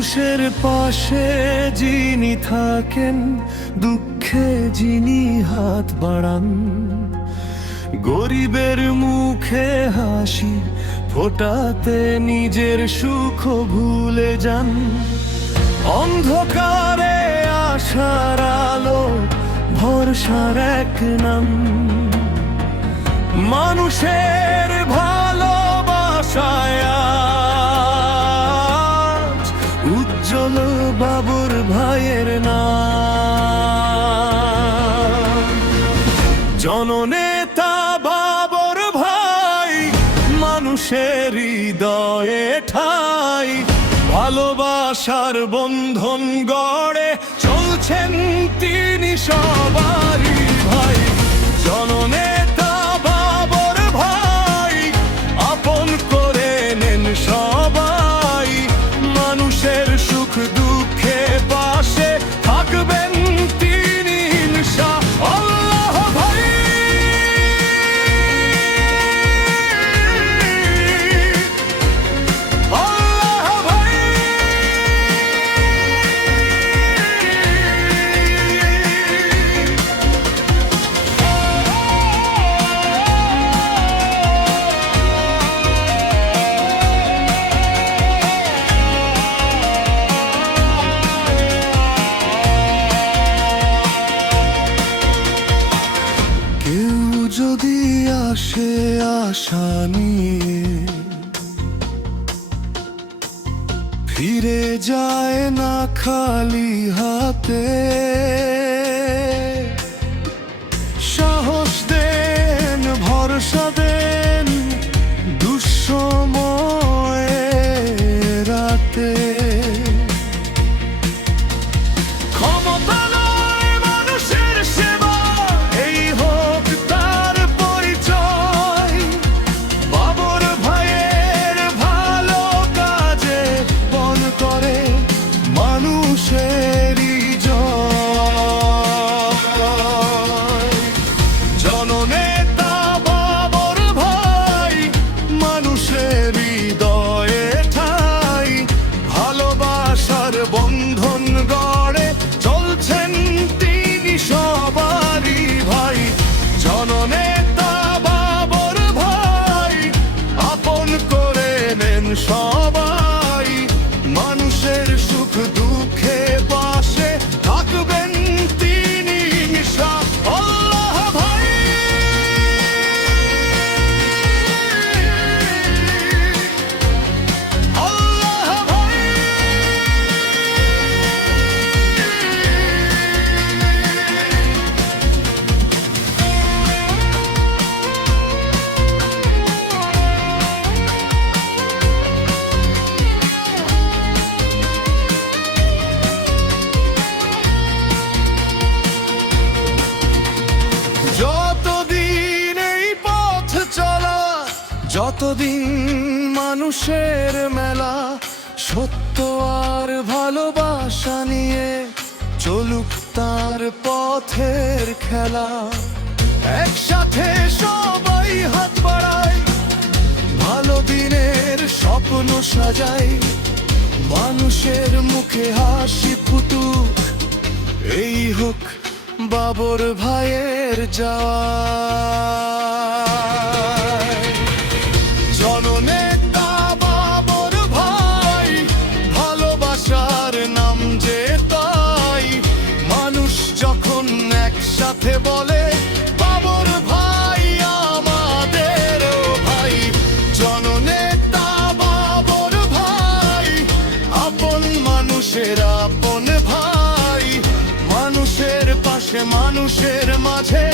মানুষের পাশে যিনি থাকেন, দুঃখে যিনি হাত বাড়ান, গরিবের মুখে হাসি ফোটাতে নিজের সুখ ভুলে যান। অন্ধকারে আশার আলো, ভরসার এক নাম, মানুষের ভালোবাসায় আজ উজ্জ্বল বাবুর ভাইয়ের নাম। জননেতা বাবর ভাই, মানুষের হৃদয়ে ঠাই, ভালোবাসার বন্ধন গড়ে চলছেন তিনি সবারই ভাই। জননেতা বাবর ভাই, আপন করে নেন সবাই, মানুষের সুখ দুঃখে পাশে থাকবেন তিনি ইনশাআল্লাহ ভাই। যদি আসে আশা নিয়ে, ফিরে যায় না খালি হাতে, সাহস দেন ভরসা দেন দুঃসময়ে রাতে। জননেতা বাবর ভাই, মানুষের হৃদয়ে ঠাই, ভালোবাসার বন্ধন গড়ে চলছেন তিনি সবারই ভাই। জননেতা বাবর ভাই, আপন করে নেন সবাই, মানুষের সুখ দুঃখে পাশে থাকবেন তিনি ইনশাআল্লাহ ভাই। আল্লাহ ভাই। যতদিন এই পথ চলা, যতদিন মানুষের মেলা, সত্য আর ভালোবাসা নিয়ে চলুক তার পথের খেলা। একসাথে সবাই হাত বাড়াই, ভালো দিনের স্বপ্ন সাজাই, মানুষের মুখে হাসি ফুটুক, এই হোক বাবর ভাইয়ের জয়। জননেতা বাবর ভাই, ভালোবাসার নাম যে তাই, মানুষ যখন একসাথে বলে বাবর ভাই আমাদের ভাই। জননেতা বাবর ভাই, আপন মানুষের আপন ভাই, মানুষের পাশে মানুষের মাঝে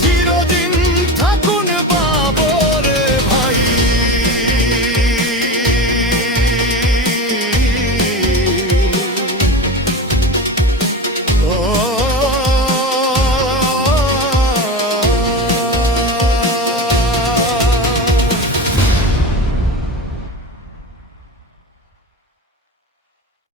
চিরদিন